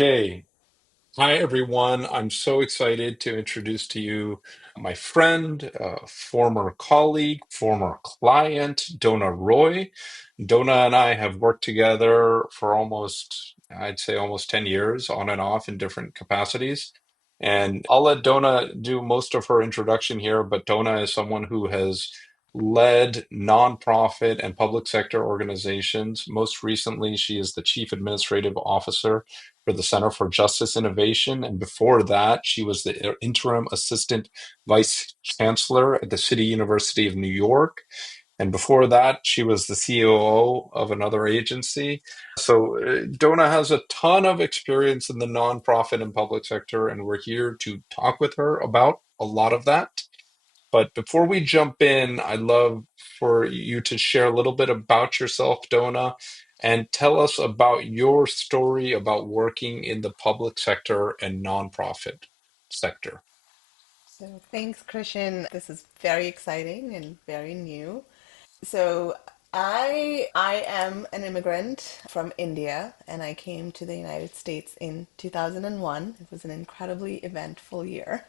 Okay. Hi, everyone. I'm so excited to introduce to you my friend, former colleague, former client, Dona Roy. Dona and I have worked together for I'd say almost 10 years on and off in different capacities. And I'll let Dona do most of her introduction here, but Dona is someone who has led nonprofit and public sector organizations. Most recently, she is the Chief Administrative Officer for the Center for Justice Innovation. And before that, she was the interim assistant vice chancellor at the City University of New York. And before that, she was the COO of another agency. So Dona has a ton of experience in the nonprofit and public sector, and we're here to talk with her about a lot of that. But before we jump in, I'd love for you to share a little bit about yourself, Dona, and tell us about your story about working in the public sector and nonprofit sector. So thanks, Christian. This is very exciting and very new. So I am an immigrant from India and I came to the United States in 2001. It was an incredibly eventful year.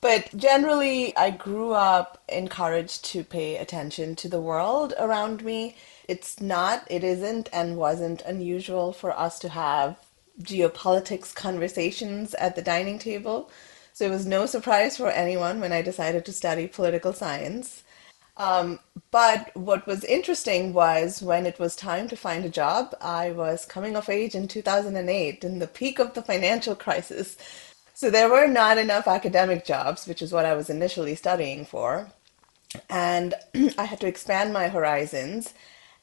But generally, I grew up encouraged to pay attention to the world around me. It isn't, and wasn't unusual for us to have geopolitics conversations at the dining table. So it was no surprise for anyone when I decided to study political science. Um, but what was interesting was when it was time to find a job, I was coming of age in 2008 in the peak of the financial crisis. So there were not enough academic jobs, which is what I was initially studying for. And I had to expand my horizons.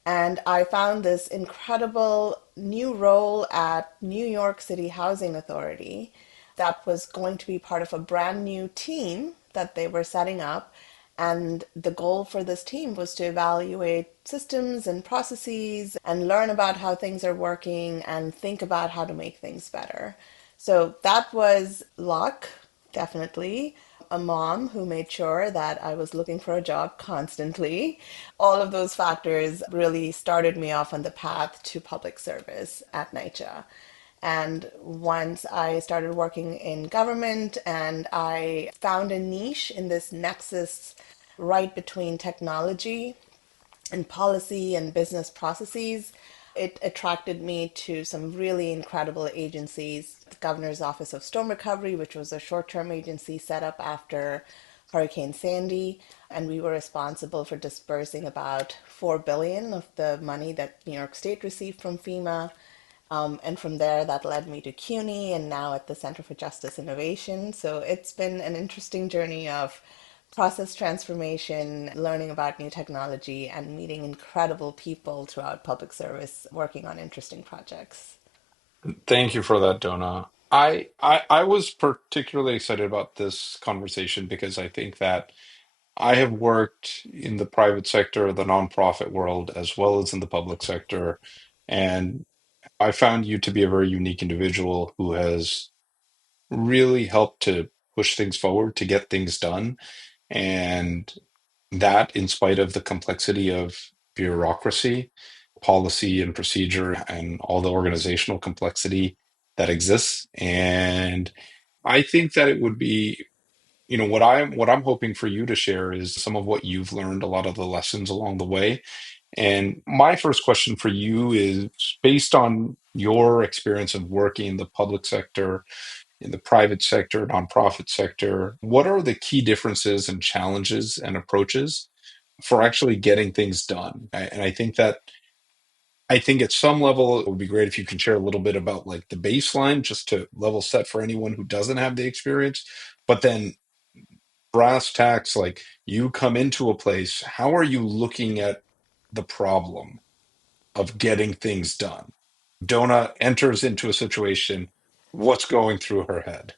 And I found this incredible new role at New York City Housing Authority that was going to be part of a brand new team that they were setting up. And the goal for this team was to evaluate systems and processes and learn about how things are working and think about how to make things better. So that was luck, definitely. A mom who made sure that I was looking for a job constantly. All of those factors really started me off on the path to public service at NYCHA. And once I started working in government and I found a niche in this nexus right between technology and policy and business processes, it attracted me to some really incredible agencies. The Governor's Office of Storm Recovery, which was a short term agency set up after Hurricane Sandy. And we were responsible for dispersing about 4 billion of the money that New York State received from FEMA. And from there, that led me to CUNY and now at the Center for Justice Innovation. So it's been an interesting journey of process transformation, learning about new technology, and meeting incredible people throughout public service working on interesting projects. Thank you for that, Dona. I was particularly excited about this conversation because I think that I have worked in the private sector, the nonprofit world, as well as in the public sector. And I found you to be a very unique individual who has really helped to push things forward, to get things done. And that, in spite of the complexity of bureaucracy, policy and procedure, and all the organizational complexity that exists. And I think that it would be, what I'm hoping for you to share is some of what you've learned, a lot of the lessons along the way. And my first question for you is based on your experience of working in the public sector, in the private sector, nonprofit sector, what are the key differences and challenges and approaches for actually getting things done? And I think at some level it would be great if you can share a little bit about like the baseline just to level set for anyone who doesn't have the experience. But then brass tacks, like you come into a place, how are you looking at the problem of getting things done? Donna enters into a situation, what's going through her head?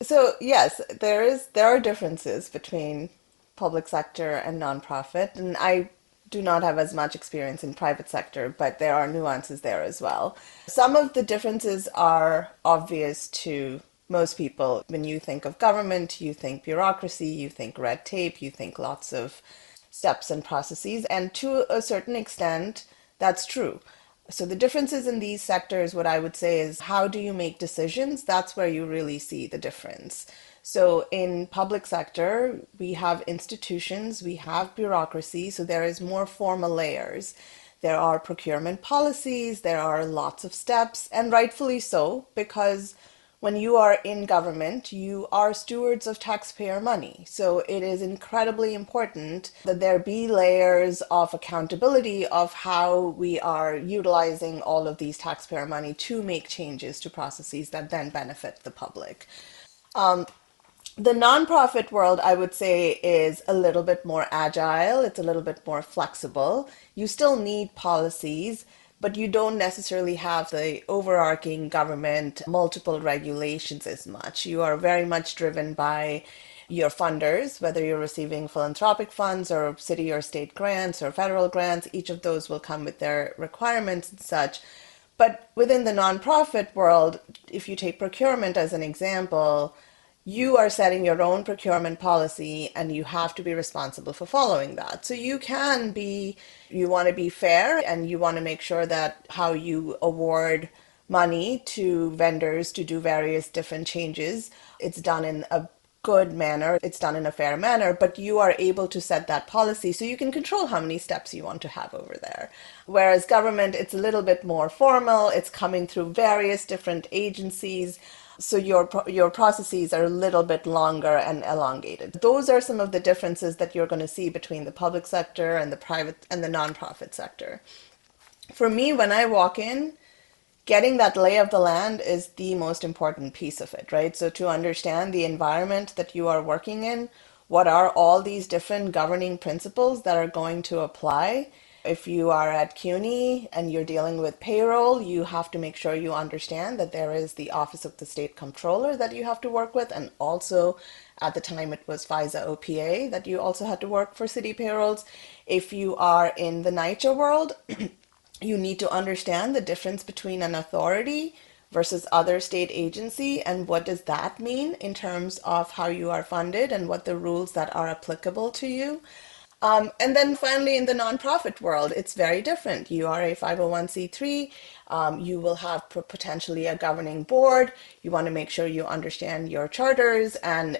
So yes, there are differences between public sector and nonprofit, and I do not have as much experience in private sector, but there are nuances there as well. Some of the differences are obvious to most people. When you think of government, you think bureaucracy, you think red tape, you think lots of steps and processes, and to a certain extent, that's true. So the differences in these sectors, what I would say is, how do you make decisions? That's where you really see the difference. So in public sector, we have institutions, we have bureaucracy, so there is more formal layers. There are procurement policies, there are lots of steps, and rightfully so, because when you are in government, you are stewards of taxpayer money. So it is incredibly important that there be layers of accountability of how we are utilizing all of these taxpayer money to make changes to processes that then benefit the public. The nonprofit world, I would say, is a little bit more agile. It's a little bit more flexible. You still need policies, but you don't necessarily have the overarching government, multiple regulations as much. You are very much driven by your funders, whether you're receiving philanthropic funds or city or state grants or federal grants. Each of those will come with their requirements and such. But within the nonprofit world, if you take procurement as an example, you are setting your own procurement policy and you have to be responsible for following that. So you want to be fair and you want to make sure that how you award money to vendors to do various different changes, it's done in a good manner, it's done in a fair manner, but you are able to set that policy so you can control how many steps you want to have over there. Whereas government, it's a little bit more formal, it's coming through various different agencies. So your processes are a little bit longer and elongated. Those are some of the differences that you're going to see between the public sector and the private and the nonprofit sector. For me, when I walk in, getting that lay of the land is the most important piece of it, right? So to understand the environment that you are working in, what are all these different governing principles that are going to apply? If you are at CUNY and you're dealing with payroll, you have to make sure you understand that there is the Office of the State Comptroller that you have to work with, and also at the time it was FISA OPA that you also had to work for city payrolls. If you are in the NYCHA world, you need to understand the difference between an authority versus other state agency and what does that mean in terms of how you are funded and what the rules that are applicable to you. And then finally, in the nonprofit world, it's very different. You are a 501c3. You will have potentially a governing board. You want to make sure you understand your charters, and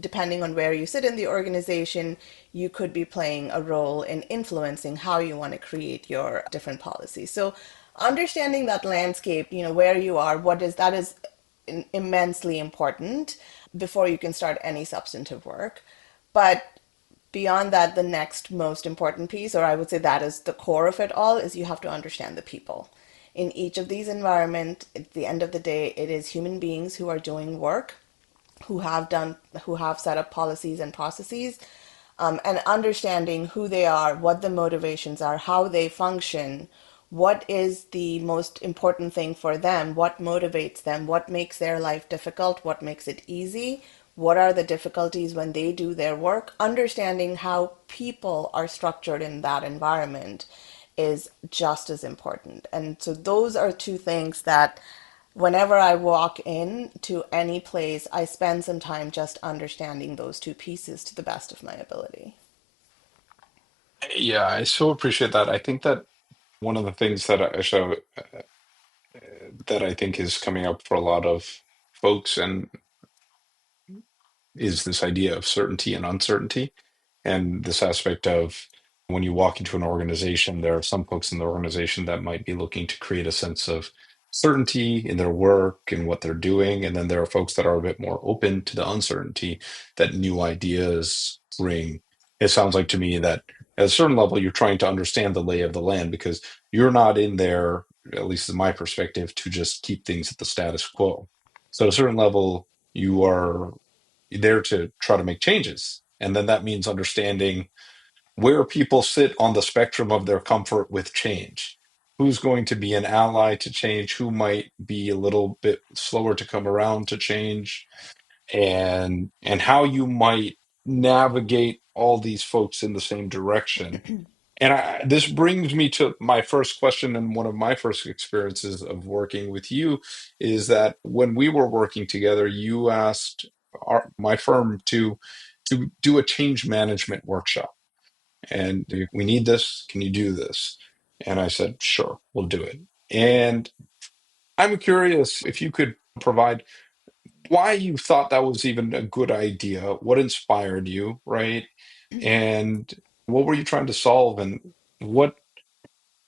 depending on where you sit in the organization, you could be playing a role in influencing how you want to create your different policies. So, understanding that landscape, where you are, that is immensely important before you can start any substantive work. But beyond that, the next most important piece, or I would say that is the core of it all, is you have to understand the people. In each of these environments, at the end of the day, it is human beings who are doing work, who have set up policies and processes, and understanding who they are, what the motivations are, how they function, what is the most important thing for them, what motivates them, what makes their life difficult, what makes it easy, what are the difficulties when they do their work. Understanding how people are structured in that environment is just as important. And so those are two things that whenever I walk in to any place, I spend some time just understanding those two pieces to the best of my ability. Yeah, I so appreciate that. I think that one of the things that I think is coming up for a lot of folks and is this idea of certainty and uncertainty, and this aspect of when you walk into an organization, there are some folks in the organization that might be looking to create a sense of certainty in their work and what they're doing. And then there are folks that are a bit more open to the uncertainty that new ideas bring. It sounds like to me that at a certain level, you're trying to understand the lay of the land because you're not in there, at least in my perspective, to just keep things at the status quo. So at a certain level, you are there to try to make changes. And then that means understanding where people sit on the spectrum of their comfort with change. Who's going to be an ally to change? Who might be a little bit slower to come around to change? And how you might navigate all these folks in the same direction. And this brings me to my first question, and one of my first experiences of working with you is that when we were working together, you asked my firm to do a change management workshop, and we need this. Can you do this? And I said, sure, we'll do it. And I'm curious if you could provide why you thought that was even a good idea, what inspired you, right? And what were you trying to solve? And what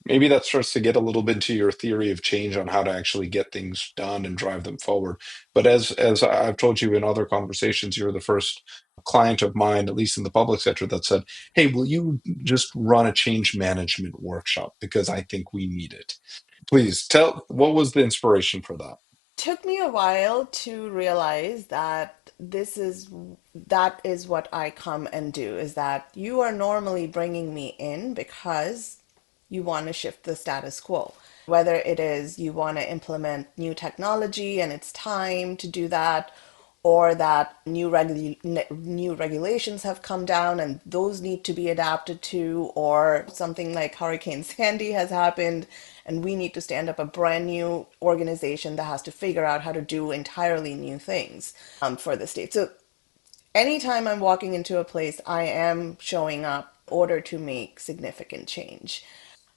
maybe that starts to get a little bit into your theory of change on how to actually get things done and drive them forward. But as I've told you in other conversations, you're the first client of mine, at least in the public sector, that said, "Hey, will you just run a change management workshop because I think we need it." Please tell what was the inspiration for that? Took me a while to realize that that is what I come and do, is that you are normally bringing me in because you want to shift the status quo. Whether it is you want to implement new technology and it's time to do that, or that new regulations have come down and those need to be adapted to, or something like Hurricane Sandy has happened and we need to stand up a brand new organization that has to figure out how to do entirely new things for the state. So anytime I'm walking into a place, I am showing up in order to make significant change.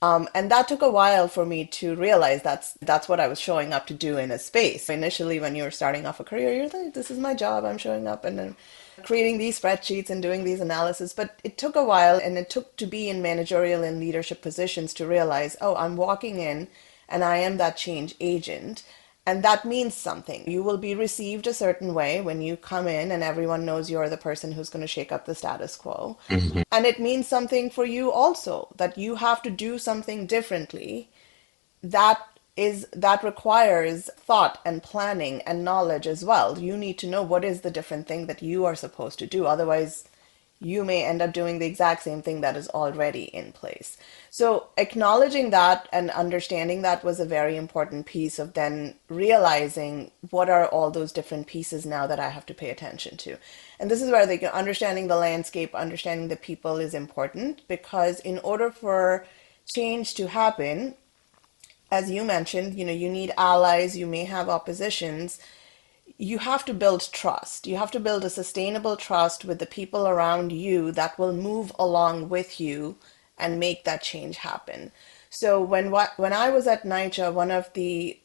And that took a while for me to realize that's what I was showing up to do in a space. Initially, when you're starting off a career, you're like, "This is my job. I'm showing up and then creating these spreadsheets and doing these analysis." But it took a while, and it took to be in managerial and leadership positions to realize, oh, I'm walking in, and I am that change agent. And that means something. You will be received a certain way when you come in, and everyone knows you're the person who's going to shake up the status quo. And it means something for you also, that you have to do something differently that that requires thought and planning and knowledge as well. You need to know what is the different thing that you are supposed to do. Otherwise, you may end up doing the exact same thing that is already in place. So, acknowledging that and understanding that was a very important piece of then realizing what are all those different pieces now that I have to pay attention to. And this is where understanding the landscape, understanding the people is important, because in order for change to happen, as you mentioned, you need allies, you may have oppositions. You have to build trust. You have to build a sustainable trust with the people around you that will move along with you and make that change happen. So when I was at NYCHA, one of the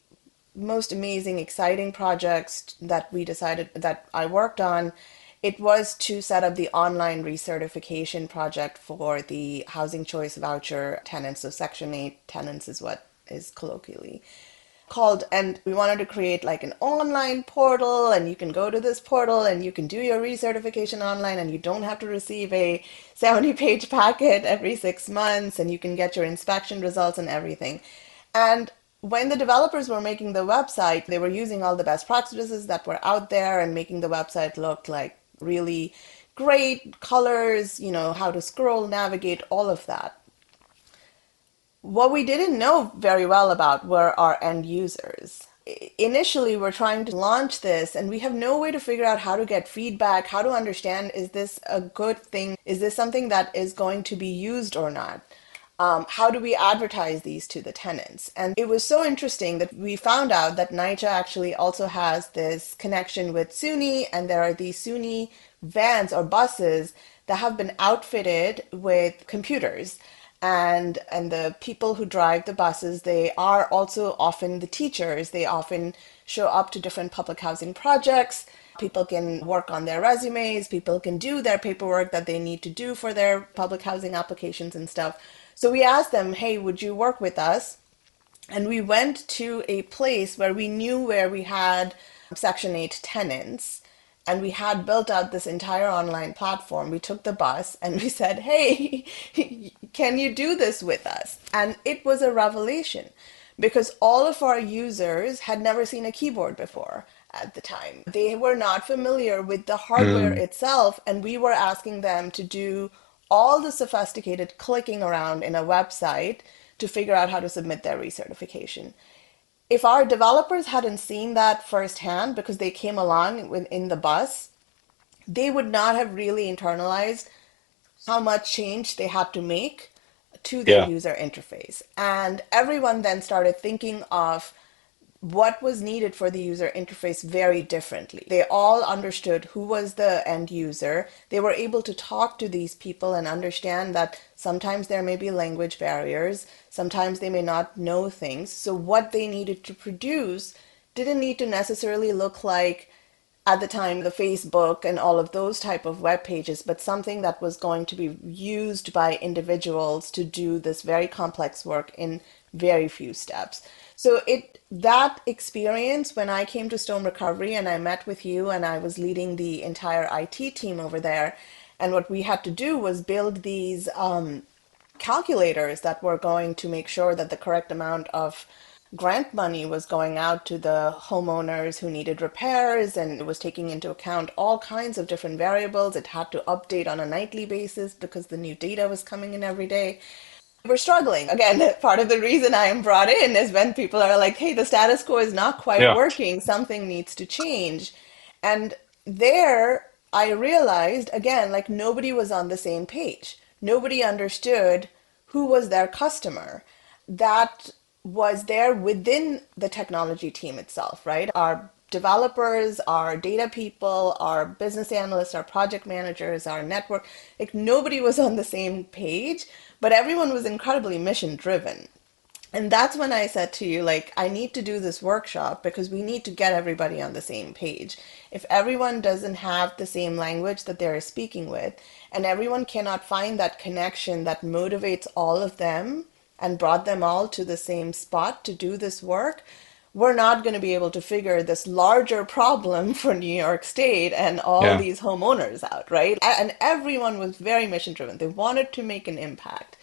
most amazing, exciting projects that we decided that I worked on, it was to set up the online recertification project for the housing choice voucher tenants. So Section 8 tenants is what is colloquially called. And we wanted to create like an online portal, and you can go to this portal and you can do your recertification online, and you don't have to receive a 70-page packet every 6 months, and you can get your inspection results and everything. And when the developers were making the website, they were using all the best practices that were out there and making the website look like really great colors, how to scroll, navigate, all of that. What we didn't know very well about were our end users. Initially, we're trying to launch this, and we have no way to figure out how to get feedback, how to understand, is this a good thing? Is this something that is going to be used or not? How do we advertise these to the tenants? And it was so interesting that we found out that NYCHA actually also has this connection with SUNY, and there are these SUNY vans or buses that have been outfitted with computers. And the people who drive the buses, they are also often the teachers. They often show up to different public housing projects. People can work on their resumes, people can do their paperwork that they need to do for their public housing applications and stuff. So we asked them, hey, would you work with us? And we went to a place where we knew where we had Section 8 tenants, and we had built out this entire online platform. We took the bus and we said, hey, can you do this with us? And it was a revelation, because all of our users had never seen a keyboard before at the time. They were not familiar with the hardware Mm, itself, and we were asking them to do all the sophisticated clicking around in a website to figure out how to submit their recertification. If our developers hadn't seen that firsthand because they came along in the bus, they would not have really internalized how much change they had to make to their yeah. user interface. And everyone then started thinking of what was needed for the user interface very differently. They all understood who was the end user. They were able to talk to these people and understand that sometimes there may be language barriers, sometimes they may not know things. So, what they needed to produce didn't need to necessarily look like at the time the Facebook and all of those type of web pages, but something that was going to be used by individuals to do this very complex work in very few steps. So it that experience when I came to Stone Recovery and I met with you and I was leading the entire IT team over there, and what we had to do was build these calculators that were going to make sure that the correct amount of grant money was going out to the homeowners who needed repairs, and it was taking into account all kinds of different variables. It had to update on a nightly basis because the new data was coming in every day. We're struggling. Again, part of the reason I am brought in is when people are like, hey, the status quo is not quite Yeah, working, something needs to change. And there I realized, again, like nobody was on the same page. Nobody understood who was their customer. That was there within the technology team itself, right? Our developers, our data people, our business analysts, our project managers, our network, like nobody was on the same page, but everyone was incredibly mission driven. And that's when I said to you, like, I need to do this workshop because we need to get everybody on the same page. If everyone doesn't have the same language that they're speaking with, and everyone cannot find that connection that motivates all of them and brought them all to the same spot to do this work, we're not going to be able to figure this larger problem for New York State and all yeah, these homeowners out, right? And everyone was very mission driven. They wanted to make an impact,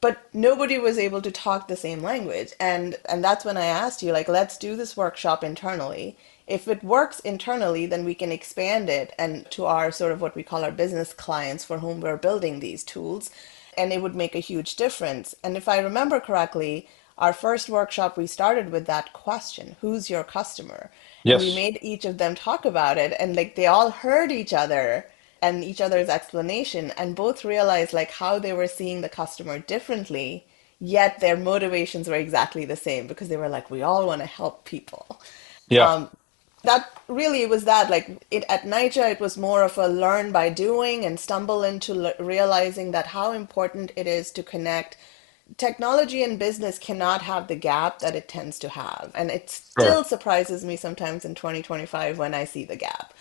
but nobody was able to talk the same language. And that's when I asked you, like, let's do this workshop internally. If it works internally, then we can expand it and to our sort of what we call our business clients for whom we're building these tools, and it would make a huge difference. And if I remember correctly, our first workshop we started with that question, who's your customer? And we yes, made each of them talk about it, and like they all heard each other and each other's explanation, and both realized like how they were seeing the customer differently, yet their motivations were exactly the same because they were like, we all want to help people. yeah, That really was that, like it at NYCHA it was more of a learn by doing and stumble into realizing that how important it is to connect. Technology and business cannot have the gap that it tends to have, and it sure. still surprises me sometimes in 2025 when I see the gap,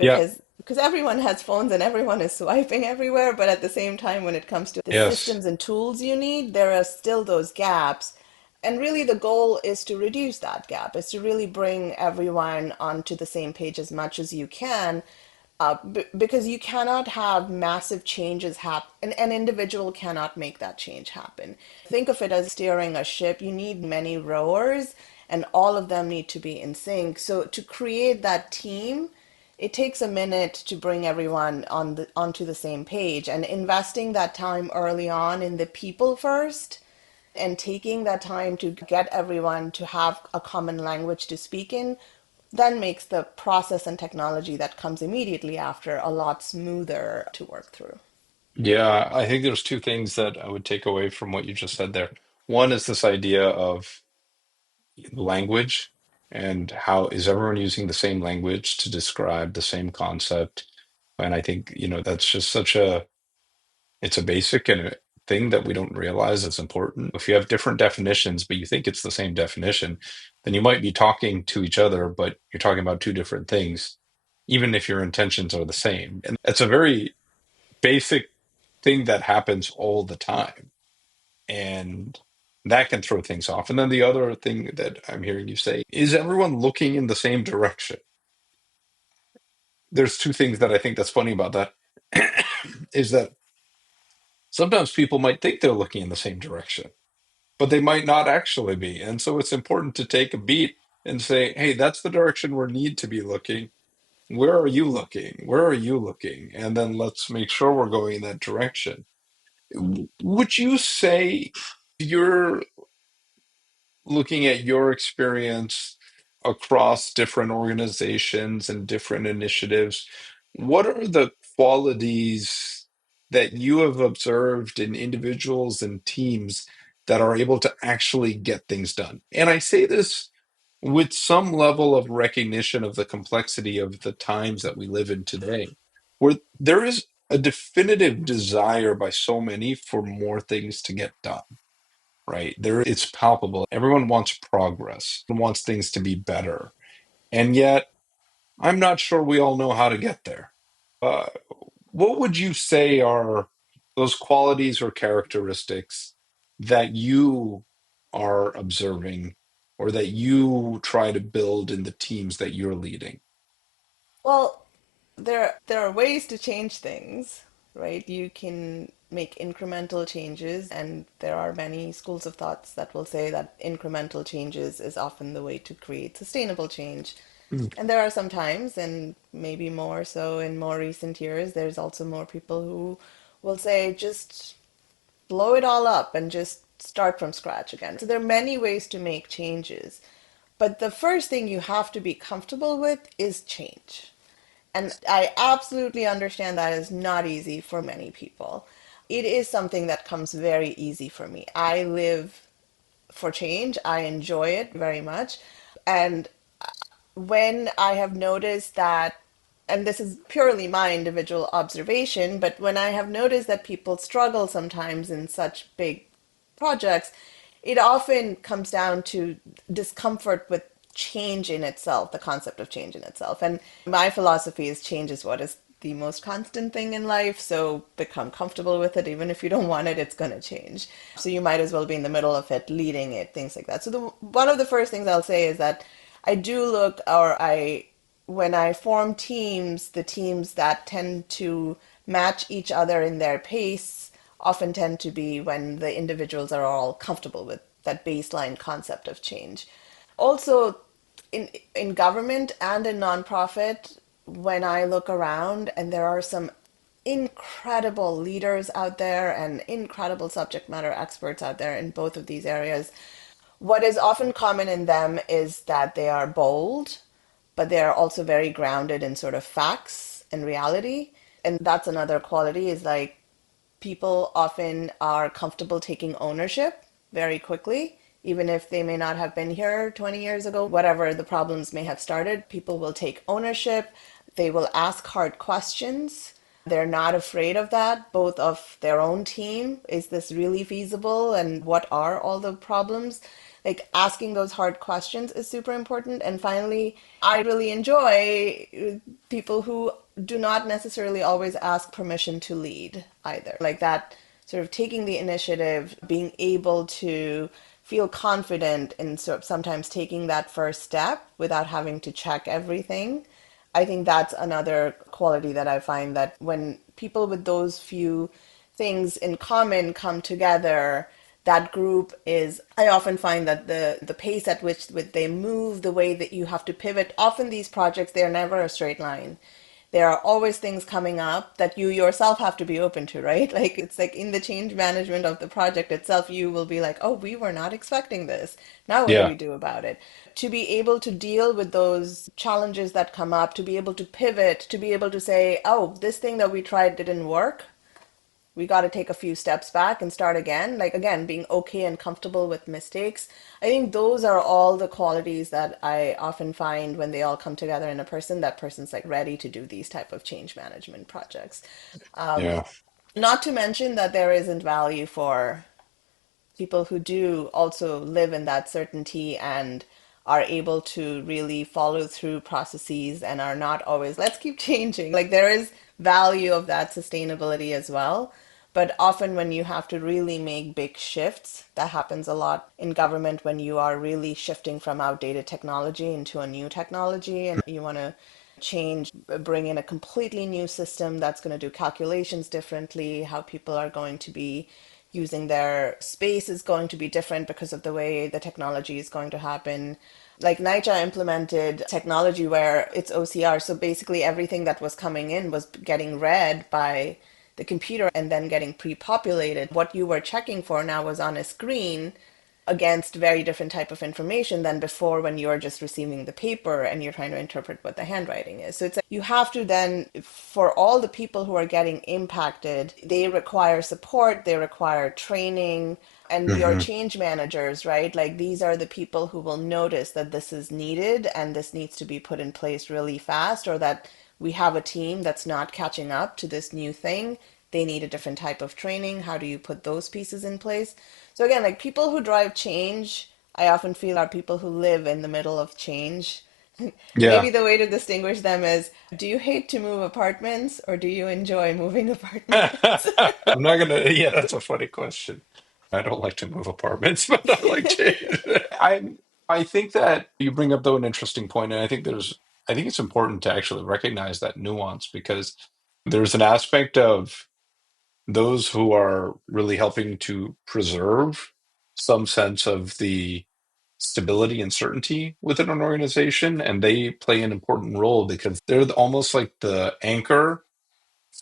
Yeah, because everyone has phones and everyone is swiping everywhere, but at the same time when it comes to the yes, systems and tools you need, there are still those gaps. And really, the goal is to reduce that gap, is to really bring everyone onto the same page as much as you can, because you cannot have massive changes happen. An individual cannot make that change happen. Think of it as steering a ship. You need many rowers, and all of them need to be in sync. So to create that team, it takes a minute to bring everyone onto the same page, and investing that time early on in the people first and taking that time to get everyone to have a common language to speak in then makes the process and technology that comes immediately after a lot smoother to work through. yeah. I think there's two things that I would take away from what you just said there. One is this idea of language and how is everyone using the same language to describe the same concept. And I think, that's just such a it's a basic and a thing that we don't realize is important. If you have different definitions, but you think it's the same definition, then you might be talking to each other, but you're talking about two different things, even if your intentions are the same. And it's a very basic thing that happens all the time. And that can throw things off. And then the other thing that I'm hearing you say is everyone looking in the same direction. There's two things that I think that's funny about that is that sometimes people might think they're looking in the same direction, but they might not actually be. And so it's important to take a beat and say, hey, that's the direction we need to be looking. Where are you looking? Where are you looking? And then let's make sure we're going in that direction. Would you say you're looking at your experience across different organizations and different initiatives, what are the qualities that you have observed in individuals and teams that are able to actually get things done? And I say this with some level of recognition of the complexity of the times that we live in today, where there is a definitive desire by so many for more things to get done, right? It's palpable. Everyone wants progress, wants things to be better. And yet, I'm not sure we all know how to get there. Uh, what would you say are those qualities or characteristics that you are observing or that you try to build in the teams that you're leading? Well, there are ways to change things, right? You can make incremental changes, and there are many schools of thoughts that will say that incremental changes is often the way to create sustainable change. Mm. And there are some times, and maybe more so in more recent years, there's also more people who will say just blow it all up and just start from scratch again. So there are many ways to make changes. But the first thing you have to be comfortable with is change. And I absolutely understand that is not easy for many people. It is something that comes very easy for me. I live for change. I enjoy it very much. And when I have noticed that, and this is purely my individual observation, but when I have noticed that people struggle sometimes in such big projects, it often comes down to discomfort with change in itself, the concept of change in itself. And my philosophy is change is what is the most constant thing in life. So become comfortable with it. Even if you don't want it, it's going to change. So you might as well be in the middle of it, leading it, things like that. So one of the first things I'll say is that I do look, or when I form teams, the teams that tend to match each other in their pace often tend to be when the individuals are all comfortable with that baseline concept of change. Also, in government and in nonprofit, when I look around, and there are some incredible leaders out there and incredible subject matter experts out there in both of these areas, what is often common in them is that they are bold, but they are also very grounded in sort of facts and reality. And that's another quality, is like people often are comfortable taking ownership very quickly, even if they may not have been here 20 years ago. Whatever the problems may have started, people will take ownership. They will ask hard questions. They're not afraid of that, both of their own team. Is this really feasible? And what are all the problems? Like asking those hard questions is super important. And finally, I really enjoy people who do not necessarily always ask permission to lead either. Like that sort of taking the initiative, being able to feel confident in sort of sometimes taking that first step without having to check everything. I think that's another quality that I find, that when people with those few things in common come together, that group is, I often find that the pace at which they move, the way that you have to pivot, often these projects, they're never a straight line. There are always things coming up that you yourself have to be open to, right? Like it's like in the change management of the project itself, you will be like, oh, we were not expecting this. Now what do Yeah, we do about it? To be able to deal with those challenges that come up, to be able to pivot, to be able to say, oh, this thing that we tried didn't work, we got to take a few steps back and start again. Like, again, being okay and comfortable with mistakes. I think those are all the qualities that I often find when they all come together in a person. That person's like ready to do these type of change management projects. yeah, Not to mention that there isn't value for people who do also live in that certainty and are able to really follow through processes and are not always, let's keep changing. Like there is value of that sustainability as well. But often when you have to really make big shifts, that happens a lot in government when you are really shifting from outdated technology into a new technology and you want to change, bring in a completely new system that's going to do calculations differently, how people are going to be using their space is going to be different because of the way the technology is going to happen. Like NYCHA implemented technology where it's OCR, so basically everything that was coming in was getting read by the computer and then getting pre-populated. What you were checking for now was on a screen, against very different type of information than before when you're just receiving the paper and you're trying to interpret what the handwriting is. So it's like you have to then, for all the people who are getting impacted, they require support, they require training, and your Hmm. change managers, right? Like these are the people who will notice that this is needed and this needs to be put in place really fast, or that we have a team that's not catching up to this new thing. They need a different type of training. How do you put those pieces in place? So again, like people who drive change, I often feel are people who live in the middle of change. Yeah. Maybe the way to distinguish them is, do you hate to move apartments or do you enjoy moving I'm apartments? not gonna, yeah, that's a funny question. I don't like to move apartments, but I like change. I think that you bring up though an interesting point, and I think it's important to actually recognize that nuance because there's an aspect of those who are really helping to preserve some sense of the stability and certainty within an organization, and they play an important role because they're almost like the anchor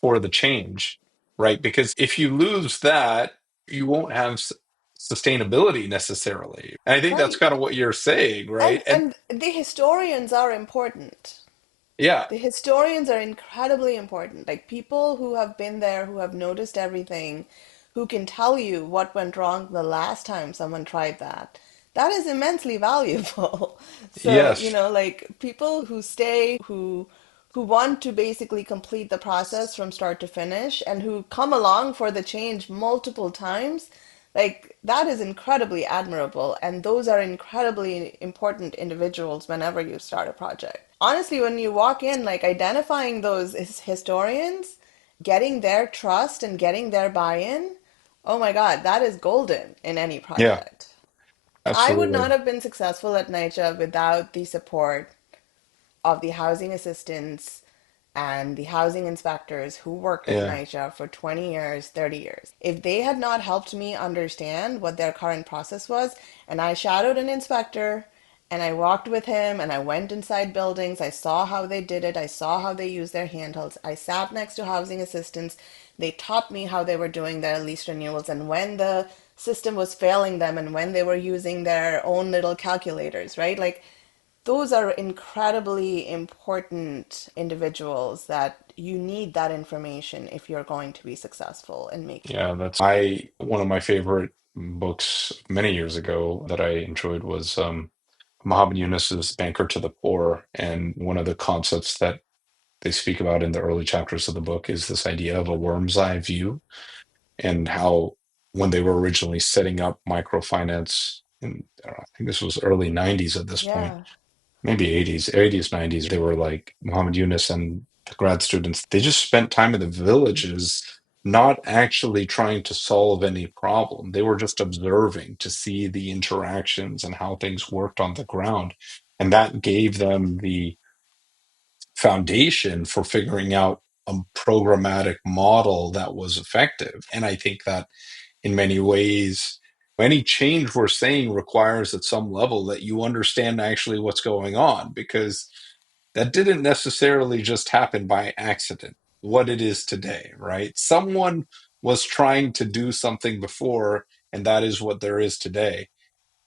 for the change, right? Because if you lose that, you won't have sustainability necessarily. And I think that's Right. kind of what you're saying, right? And And the historians are important. yeah, The historians are incredibly important. Like people who have been there, who have noticed everything, who can tell you what went wrong the last time someone tried that. That is immensely valuable. So, you yes, know, like people who stay, who want to basically complete the process from start to finish and who come along for the change multiple times, like that is incredibly admirable. And those are incredibly important individuals whenever you start a project. Honestly, when you walk in, like identifying those historians, getting their trust and getting their buy-in, oh my God, that is golden in any yeah, project. I would not absolutely. have been successful at NYCHA without the support of the housing assistants and the housing inspectors who worked at Yeah. NYCHA for 20 years, 30 years. If they had not helped me understand what their current process was, and I shadowed an inspector and I walked with him and I went inside buildings, I saw how they did it, I saw how they used their handhelds, I sat next to housing assistants, they taught me how they were doing their lease renewals and when the system was failing them and when they were using their own little calculators, right? Like those are incredibly important individuals that you need that information if you're going to be successful in making. Yeah, that's one of my favorite books many years ago that I enjoyed was Muhammad Yunus's Banker to the Poor. And one of the concepts that they speak about in the early chapters of the book is this idea of a worm's eye view and how when they were originally setting up microfinance in I think this was early 90s at this point, Yeah. maybe 80s, 90s, they were like Muhammad Yunus and the grad students, they just spent time in the villages not actually trying to solve any problem. They were just observing to see the interactions and how things worked on the ground. And that gave them the foundation for figuring out a programmatic model that was effective. And I think that in many ways, any change we're saying requires at some level that you understand actually what's going on, because that didn't necessarily just happen by accident, what it is today, right? Someone was trying to do something before, and that is what there is today.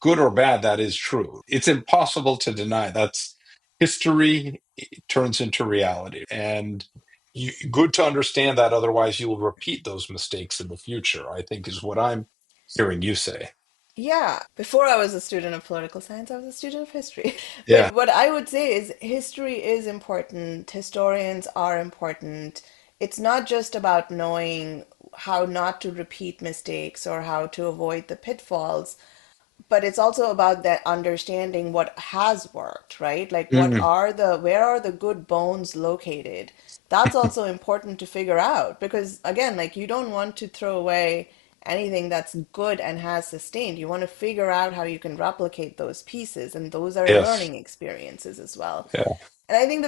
Good or bad, that is true. It's impossible to deny. That's history turns into reality. And good to understand that. Otherwise, you will repeat those mistakes in the future, I think is what I'm hearing you say. Yeah. Before I was a student of political science, I was a student of history. Yeah. But what I would say is history is important. Historians are important. It's not just about knowing how not to repeat mistakes or how to avoid the pitfalls, but it's also about that understanding what has worked, right? Like Mm, where are the good bones located? That's also important to figure out because again, like you don't want to throw away anything that's good and has sustained. You want to figure out how you can replicate those pieces, and those are yes. learning experiences as well. Yeah. And I think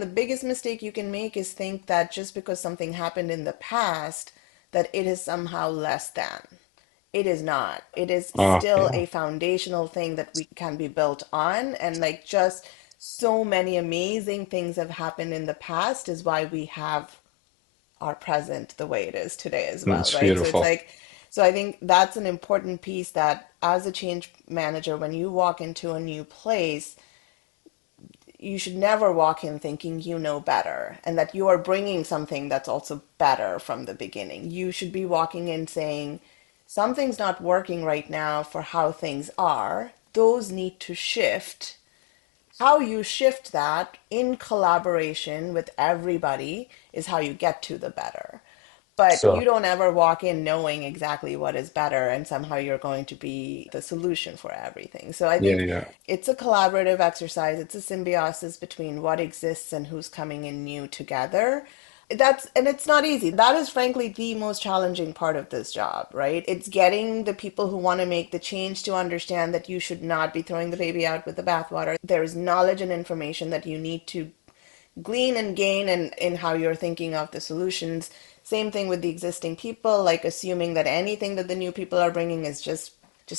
the biggest mistake you can make is think that just because something happened in the past, that it is somehow less than. It is not. It is still Yeah. a foundational thing that we can be built on. And like just so many amazing things have happened in the past is why we have our present the way it is today as well, It's right? So it's beautiful. like So I think that's an important piece that as a change manager, when you walk into a new place, you should never walk in thinking you know better and that you are bringing something that's also better from the beginning. You should be walking in saying, something's not working right now for how things are. Those need to shift. How you shift that in collaboration with everybody is how you get to the better. But you Sure. don't ever walk in knowing exactly what is better and somehow you're going to be the solution for everything. So I Yeah, think yeah, it's a collaborative exercise. It's a symbiosis between what exists and who's coming in new together. And it's not easy. That is frankly the most challenging part of this job, right? It's getting the people who want to make the change to understand that you should not be throwing the baby out with the bathwater. There is knowledge and information that you need to glean and gain in how you're thinking of the solutions. Same thing with the existing people, like assuming that anything that the new people are bringing is just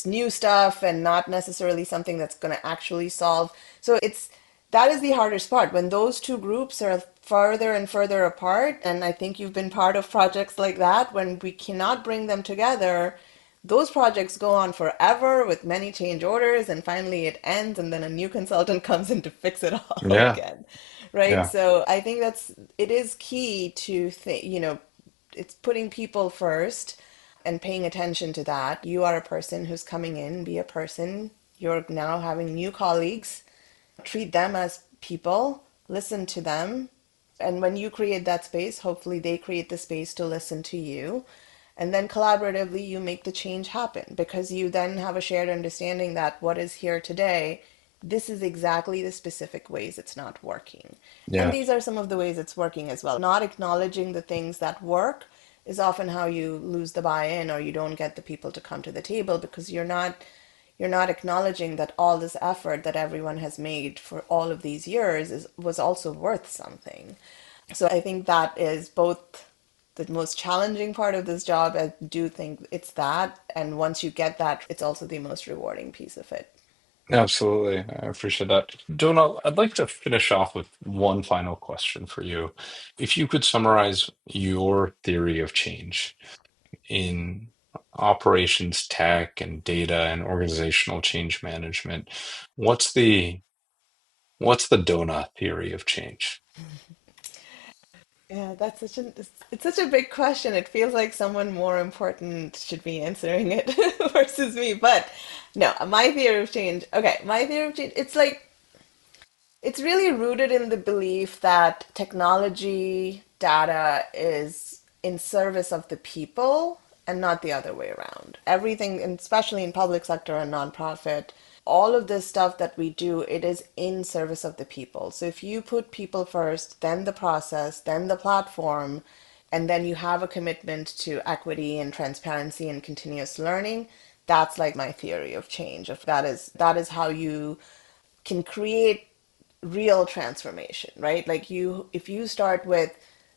new stuff and not necessarily something that's going to actually solve. So it's that is the hardest part when those two groups are further and further apart. And I think you've been part of projects like that when we cannot bring them together. Those projects go on forever with many change orders, and finally it ends, and then a new consultant comes in to fix it all yeah, again, right? yeah, So I think it is key to think, it's putting people first and paying attention to that. You are a person who's coming in, be a person. You're now having new colleagues. Treat them as people, listen to them. And when you create that space, hopefully they create the space to listen to you. And then collaboratively, you make the change happen because you then have a shared understanding that what is here today, this is exactly the specific ways it's not working. And yeah, these are some of the ways it's working as well. Not acknowledging the things that work is often how you lose the buy-in or you don't get the people to come to the table because you're not acknowledging that all this effort that everyone has made for all of these years was also worth something. So I think that is both the most challenging part of this job. I do think it's that. And once you get that, it's also the most rewarding piece of it. absolutely. I appreciate that. Dona, I'd like to finish off with one final question for you. If you could summarize your theory of change in operations tech and data and organizational change management, what's the what's the Dona theory of change? Yeah, that's it's such a big question. It feels like someone more important should be answering it versus me. But no, my theory of change. Okay, my theory of change. It's really rooted in the belief that technology data is in service of the people and not the other way around. Everything, and especially in public sector and nonprofit, all of this stuff that we do, it is in service of the people. So if you put people first, then the process, then the platform, and then you have a commitment to equity and transparency and continuous learning, that's like my theory of change. If that is how you can create real transformation, right? Like if you start with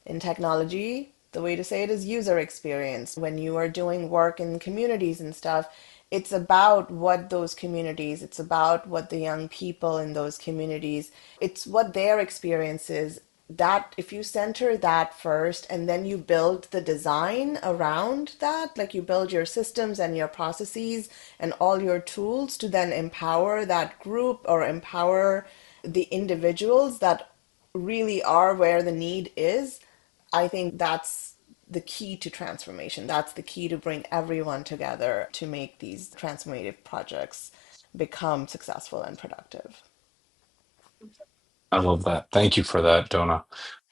in technology, the way to say it is user experience. When you are doing work in communities and stuff, it's about what those communities, it's about what the young people in those communities, it's what their experience is. That if you center that first and then you build the design around that, like you build your systems and your processes and all your tools to then empower that group or empower the individuals that really are where the need is, I think that's the key to transformation. That's the key to bring everyone together to make these transformative projects become successful and productive. I love that. Thank you for that, Dona.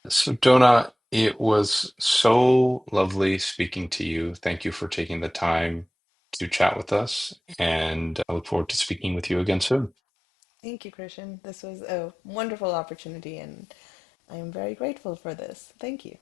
So, Dona, it was so lovely speaking to you. Thank you for taking the time to chat with us, and I look forward to speaking with you again soon. Thank you, Christian. This was a wonderful opportunity, and I am very grateful for this. Thank you.